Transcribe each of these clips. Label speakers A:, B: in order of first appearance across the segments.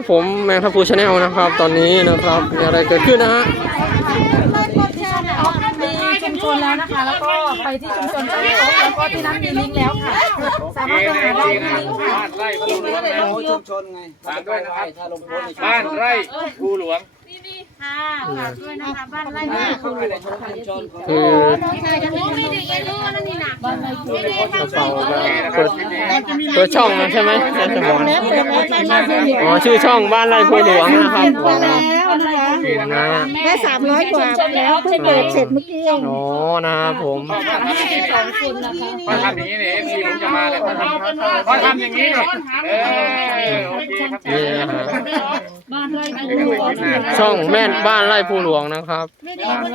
A: ครับผมแมงทัพพูชาแนลนะครับ ตอนนี้นะครับมีอะไรเกิดขึ้นนะฮะ
B: มีชุมชนแล้วนะคะ แล้วก็ไปที่ชุมชนเจ้าโต๊ะแล้วก็ที่นั้นมีลิงก์แล้วค่ะ สามารถไปหาได้ที่ลิงก์ค่ะ
C: บ้านไร่ภูหลวงนะ
D: โอ้ชุมชนไง
C: ฝากด้วยนะครับ
D: ถ้าลงโพสต์ในชุมชน
C: บ้านไร่ภูหลวง
B: ค่ะฝากด้วยนะคะบ้านไร่
D: อ่า
B: นา
D: เข้าไปในชุมชนของ
A: คือ
B: ไม่ได้ยังรู้นั่นนี่นะบ้านไร่
A: กระเป๋าเปิดเปิดช่องนะใช่ไหมใช่ไหมอ๋อชื่อช่องบ้านไร่พูหลวงนะครับผม
E: แล้วนะคะ
A: นะฮะ
E: ได้สามร้อยกว่าแล้วเพิ่งเปิดเสร็จเมื่อกี้เอง
A: อ๋อนะครับผม
C: พอทำอย่างนี้เนี่ยเอฟซีผมจะมาเลยพอทำพอทำอย่างนี้เนี่ยเออโอเคครับ
A: นี่นะฮะ ช่องแม่นบ้านไร่ภูหลวงนะครับ
C: เ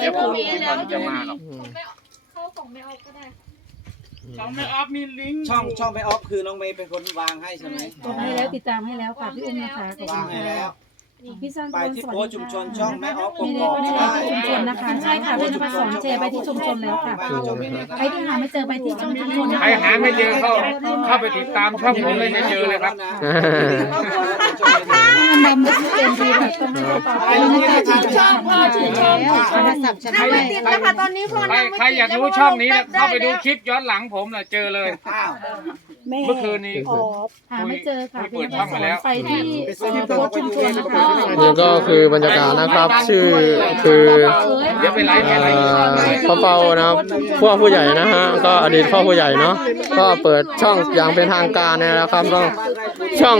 C: ดี๋ยวผมจะมาหรอก
D: ช่องช่องไม่ออฟคือน้องเมย์เป็นคนวางให้ใช่ไหม
B: กดให้แล้วติดตามให้แล้วค่ะพี่อุ้มนะคะขอบ
D: วา
B: คุ
D: ง
B: ณ
D: ให้
B: ค่ะ
D: แล้ว
B: พี่สร้าง
D: ไป
B: คน
D: ที่
B: สวัส
D: โพสต์
B: ดี
D: ชุมชน
B: ค่ะ
D: ช่องแม่ออฟก
B: มี
D: ก
B: เด็ก
D: อก
B: ก็
D: ได้
B: ได้ชุมชนนะคะใช่ค่ะพี่นภัสสอนแชร์ไปที่ชุมชนแล้วค่ะ ใครที่หาไม่เจอไปที่ช่องชุมชนนะ
C: ใครหาไม่เจอเข้าเข้าไปติดตามช่องผมเลยไม่เจอเลยครับ
B: นำมาที่เอ็นดีแบบต้องชอบต่อไปนะคะชื่นชอบพ่อชื่นชอบ
E: โทรศัพท์ฉัน
C: ใคร
E: ด้วย
C: ใครใครใครอยากรู้ช่องนี้นะเข้าไปดูคลิปย้อนหลังผมนะเจอเลย
D: อ้าว
E: แม่
C: เมื่อคืนนี้
B: หาไม่เจอค่ะ
C: คุยช่องไปแล้ว
B: ไปที่โพสต์ชุมชนนะคะ
A: นี่ก็คือบรรยากาศนะครับ ชื่อคือ
C: เดี๋ยวไปไลฟ์ไปไลฟ์
A: เอ่อพ่อเปานะครับพวกผู้ใหญ่นะฮะก็อดีตพ่อผู้ใหญ่เนาะก็เปิดช่องอย่างเป็นทางการเนี่ยนะครับก็ช่อง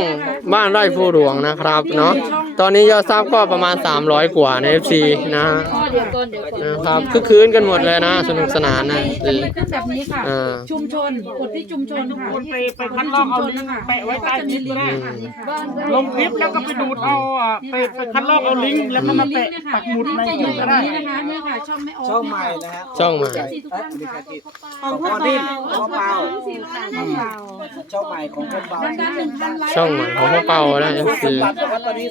A: บ้านไร่ผู้หลวงนะครับเนาะตอนนี้ยอดซับก็ประมาณ 300 กว่าใน FC นะฮะ
B: เดี๋ยวก่อนเดี๋ยวก่อน
A: นะครับคือคืนกันหมดเลยนะ สนุกสนานนะ
B: จะมีขึ้นแบบนี้ค่ะ
A: อ่า
B: ชุมชนกดที่ชุมชนค่ะ
F: ไปไปคัดลอกเอาลิงก์แปะไว้ใต้คลิปก็ได้
B: บ้าน
F: ลงคลิปแล้วก็ไปดูดเอาอะไปไปคัดลอกเอาลิงก์แล้วก็มาแปะปักหมุดใน
B: จะอ
F: คลิ
B: ยู่
F: ป
B: แบ
F: ก็
B: บ
F: ได้
B: นี้นะคะเนี่ยค่ะช่องไม่ออก
D: ช่องใหม่นะครับ
A: ช่องใหม่
D: ของพ่อนิ่มพ่อเปาช่องใหม่ของพ่อเปา
B: ดังๆหนึ่งพันไลค์
A: ช่องใหม่ของพ่อเปานะ
D: คุณ
A: FC
D: สมบัติบอกว่าตอนนี้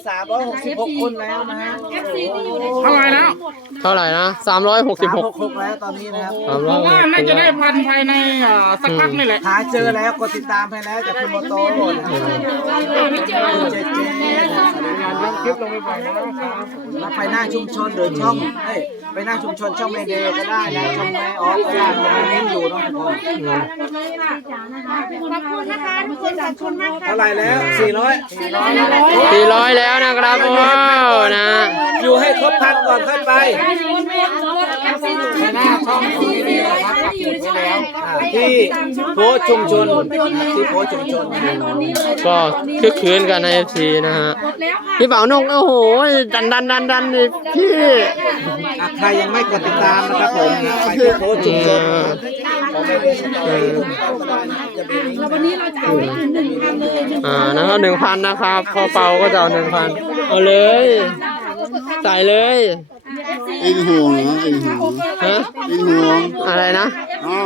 D: 366คนแล้วนะฮะ
B: ซีที่อยู่ใน
F: เท่าไหร่แล้ว
A: เท่าไหร่นะ366
D: 366แล้วตอนนี้นะครับ
F: ผมว่าน่าจะได้พันภายในอ่าสักพักนี่แหละ
D: หาเจอแล้วกดติดตามให้แล้วจากคุณโมโต้นะครับ
B: ไม่เจอ
D: เจเจ
F: ลงคลิปลงไปบ่อยนะครับ
D: แล้วไปหน้าชุมชนหรือช่องเอ้ย ไปหน้าชุมชนช่องเมเดย์ก็ได้นะช่องแม่ออฟก็ได้ผมมีลิงก์อยู่เน้องทุกคน
B: ขอบคุณนะคะทุกคนขอบคุณมากค่ะ
D: เท่าไหร่แล้ว400
A: 400แล้วนะครับว้าวนะ
D: อยู่ให้ครบพันก่อนค่อยไป
C: หน้าช่องผมนี่นะครับปักหมุดไว้แล้ว
D: อ่าที่โพสต์ชุมชนที่โพสต์ชุมชนนะฮะ
A: ก็คึกคืนกันใน FC นะฮะพี่เป๋านกโอ้โหดันดันดันดันนี่พี่
D: อะใครยังไม่กดติดตามนะครับผมไปที่โพสต์ชุมชนของเมเดย์สตอรี่ก็ได้นะจะมีลิงก์
B: แล้ววันนี้เราจะเอาให้ถึงหนึ่งพันเลยหนึ่ง
A: อ่านะครับหนึ่งพันนะครับพอเปาก็จะเอาหนึ่งพันเอาเลยใส่เลย
G: อินห่วงเหรออินห่วง
A: ฮะ
G: อินห่วง
A: อะไรนะ
G: อ้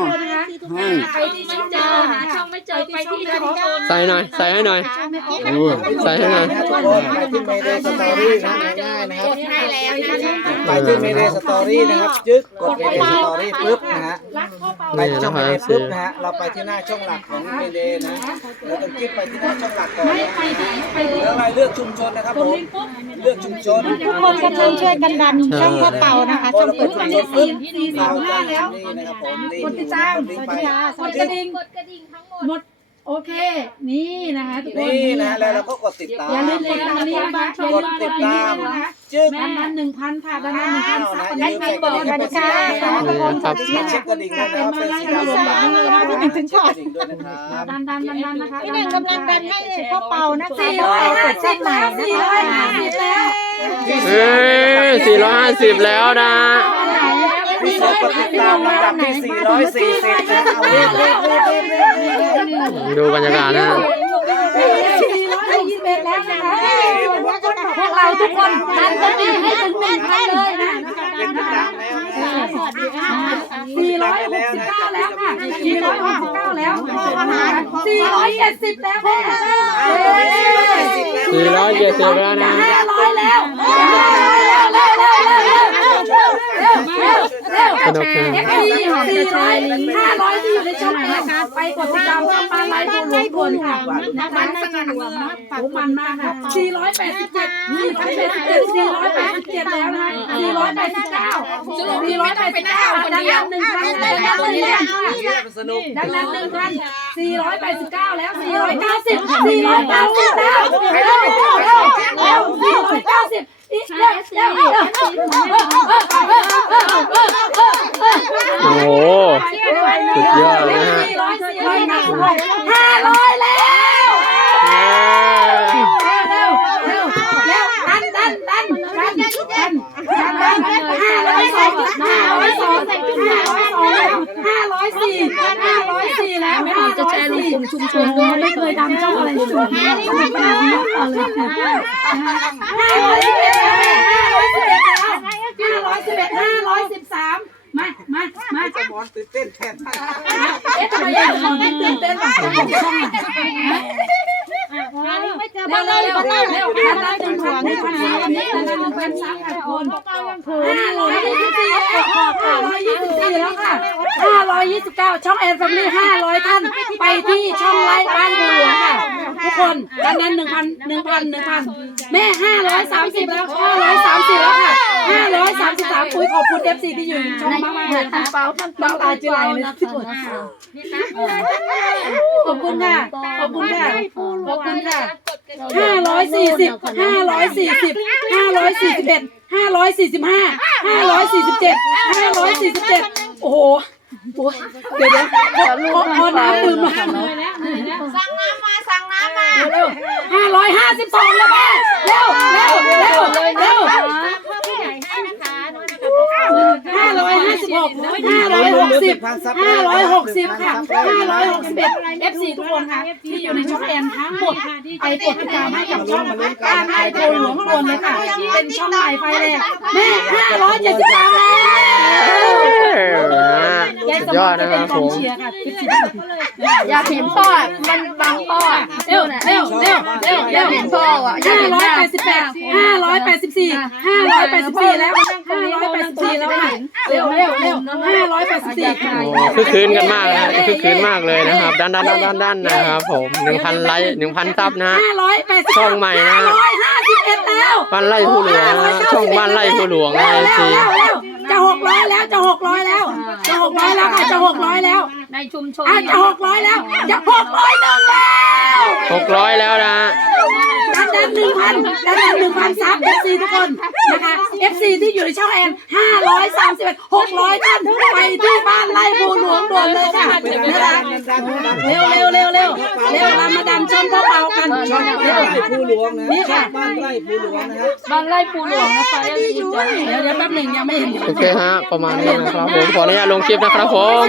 G: าวให้
B: ไปที่ช่องเจอหาช่องไม่เจอไปที่ช่อง
A: ใส่หน่อยใส่ให้หน่อย
G: โอ้ย
A: ใส่ให้หน่อย
D: นะทุกคนไปที่เมเดย์สตอรี่นะง่ายๆนะครับ ไปที่เมเดย์สตอรี่นะครับจึ๊กกดเมเดย์สตอรี่ปุ๊บนะฮะ ไปที่ช่องเมเดย์ปุ๊บนะฮะเราไปที่หน้าช่องหลักของเมเดย์นะแล้วต้องคลิกไปที่หน้าช่องหลักก่อนนะ
B: ไปที่ไปที่
D: แล้วอะไรเลือกชุมชนนะครับผมเลือกชุมชน
E: ทุกคนกำลังช่วยกันดันช่องพ่อเป่านะคะ
D: พอ
E: ช่อง
D: เรา
E: เปิ
D: เปิ
E: ด
D: ด
E: ชุ
D: ชุ
E: ม
D: ม
E: ช
D: ช
E: น
D: นปุ๊บเราจะนี่นะครับผมนี่
B: กดติดตาม
D: ลิง
B: ก
D: ก์
B: ด
D: ไป
B: กระดิ่งกดกระดิ่งหมด โอเค นี่นะคะทุกคน
D: นี่นะแล้วเราก็กดติดตาม
B: อย่าลืมกดตามนี้นะคะช่อง
D: กดติดตาม
B: นะคะ
D: จึ๊ก
B: ด้านนั้นหนึ่งพันค่ะด้านนั้นหนึ่งพันซับ
D: อ้าวนะ
B: ให้ใครบอก
D: อย่าลืม
B: กติกา
D: ใส่กระดิ่ง
B: ค่ะ
A: นี่นะครับ
D: เช็คกระดิ่งนะครับเป็นสีดำสว่างนะครับเช็คกระดิ่งด้วยนะครับ
B: ดันดันดันดันนะคะ
E: พี่หนึ่งกำลังดันให้พ่อเป่านะคะ
B: สี่ร้อยห้าสิบแล้วสี่ร้อยห้าสิบแล้ว
A: เอ้ย450แล้วนะ
D: พี่เสือกดติดตามลำดับที่440นะเอาเรียบเรียบเรียบเรียบ เรียบเรียบเรียบ
A: ดูบรรยากาศนะ
B: สี่ร้อยยี่สิบเอ็ดแล้วนะคะพวกเราทุกคนดันจะมีให้ถึงหนึ่งพันเลยนะ
D: เป็นติดตามแล้วนะ
B: สี่ร้อยหกสิบเก้าแล้วค่ะสี่ร้อยหกสิบเก้าแล้วสี่ร้อยเจ็ดสิบแล้วค่ะ
A: 470แล้วนะ
B: ห้าร้อยแล้วห้าร้อยแล้วเร็วเร็วเร็วเร็วเร็วเร็วเร็ว
A: สนุกสนาน
B: เอฟซีสี่ร้อยห้าร้อยที่อยู่ในช่องนะคะไปกดติดตามช่องปลาไหลบัวหลวงด่วนค่ะนะคะโอ้มันมากค่ะสี่ร้อยแปดสิบเจ็ดสี่ร้อยแปดสิบเจ็ดสี่ร้อยแปดสิบเจ็ดแล้วนะคะสี่ร้อยแปดสิบเก้าสี่ร้อยแปดสิบเก้าดังนั้นหนึ่งพันดังนั้นหนึ่งพันค่ะ
D: สนุก
B: ดังนั้นหนึ่งพันสี่ร้อยแปดสิบเก้าแล้วสี่ร้อยเก้าสิบสี่ร้อยเก้าสิบแล้วเร็วเร็วเร็วเร็วสี่ร้อยเก้าสิบอีกเร็วเร็วเร็ว
A: โอ้โห สุดยอดนะฮะ
B: ห้าร้อยห้าร้อยแล้ว
A: เย้
B: เร็วเร็วเร็วดันดันดันดันดันดันห้าร้อยสองห้าร้อยสองห้าร้อยสองแล้วห้าร้อยสี่ห้าร้อยสี่แล้วไม่ต้องจะแชร์ในกลุ่มชุมชนด้วยไม่เคยดังช่องอะไรเลยขนาดนี้เอาเลยค่ะห้าร้อยสิบเอ็ดห้าร้อยสิบเอ็ดแล้วห้าร้อยสิบเอ็ดห้าร้อยสิบสามมามามา
D: จะม อนตื่นเต้นแทน
B: เอ๊ะทำไมยังมองไม่ตื่นเต้นหรอเร็วเร็วเร็วเร็วเร็วเร็วพันละหนึ่งพันหนึ่งพันสามวันนี้พันละหนึ่งพันสามพันคนห้าร้อยยี่สิบสี่ห้าร้อยยี่สิบสี่แล้วค่ะห้าร้อยยี่สิบเก้าช่องแอนแฟมิลี่ห้าร้อยท่านไปที่ช่องไลฟ์บ้านบัวหลวงค่ะทุกคนดังนั้นหนึ่งพันหนึ่งพันหนึ่งพันแม่ห้าร้อยสามสิบแล้วห้าร้อยสามสิบแล้วค่ะ ห้าร้อยสามสิบสามคุยขอบคุณเอฟซีที่อยู่ช่องมากๆเลยค่ะเปาท่านเปาตาจิไรเลยทุกคนขอบคุณค่ะขอบคุณค่ะขอบคุณค่ะห้าร้อยสี่สิบห้าร้อยสี่สิบห้าร้อยสี่สิบเอ็ดห้าร้อยสี่สิบห้าห้าร้อยสี่สิบเจ็ดห้าร้อยสี่สิบเจ็ดโอ้โหโอ้ยเดี๋ยวเดี๋ยวขอขอขอน้ำดื่มหน่อย
E: สั่งน้ำมาสั่งน้ำมา
B: เร็วห้าร้อยห้าสิบสองแล้วแม่เร็วเร็วเร็วเร็ว
E: ผู้ใหญ่ให้นะคะ
B: ห้าร้อย ห้าสิบหกห้าร้อยหกสิบห้าร้อยหกสิบค่ะห้าร้อยหกสิบเอ็ดเอฟซีทุกคนค่ะที่อยู่ในช่องแอนทั้งหมดไปกดติดตามให้กับช่องการไอโทรหลวงรวมเลยค่ะเป็นช่องใหม่ไฟแรงแม่ห้าร้อยเจ็ดสิบสามแล้วยายส
A: สุด
B: ม
A: ยอ
B: อ
A: ด
B: จะ
A: นะค
B: เป็น
A: รับ
B: ก
A: ผ
B: อง
A: ม
B: เชียร์ค่ะคลิปสิบ
E: อยากเห็นพ่อมันบังพ่อ
B: เร็วเร็วเร็วเร็ว
E: อ
B: เร็
E: ยาก
B: ว
E: เห็นพ่ออะ
B: ห้าร้อยแปดสิบแปดห้าร้อยแปดสิบสี่ห้าร้อยแปดสิบสี่แล้วห้าร้อยแปดสิบสี่แล้วค่ะเร็วเร็วเร็วห้าร้อยแปดสิบสี่
A: โอ้คือคืนกันมากนะคือคืนมากเลยนะครับ ด้านด้านด้านด้านด้านนะครับผมหนึ่งพันไลค์หนึ่งพันซับนะ
B: ห้าร้อยแปดสิบ
A: ช่องใหม่นะ
B: ห้าร้อยห้าสิบเอ็ดแล้ว
A: บ้านไร่ผู้หลวงนะช่องบ้านไร่ผู้หลวงนะ
B: เร็ว
A: ซี
B: เร็วเร็วจะหกร้อยแล้วจะหกร้อยแล้วจะหกร้อยแล้วค่ะจะหกร้อยแล้ว
E: ในชุมชน
B: อะจะหกร้อยแล้วจะหกร้อยหนึ่งแล้ว
A: หกร้อยแล้วนะ
B: ดันดันหนึ่งพันดันดันหนึ่งพันซับเอฟซีทุกคนนะคะ FC ที่อยู่ในช่องแอนห้าร้อยสามสิบเอ็ดหกร้อยท่านไปที่บ้านไร่บัวหลวงด่วนเลยค่ะนะคะเร็วเร็วเร็วเร็วเร็วเรามาดันช่องพ่อเปากัน
D: ช่อง
B: เร็ว
D: ไร่ภูหลวงนะ
B: นี่ค่ะ
D: บ้านไร่ภูหลวงนะครับ
E: บ้านไร่ปูหลวงนะคะยังดีใจ
B: เดี๋ยวเดี๋ยวแป๊บหนึ่งยังไม่เห็น
A: โอเคฮะประมาณนี้นะครับผมขออนุญาตลงคลิปนะครับผม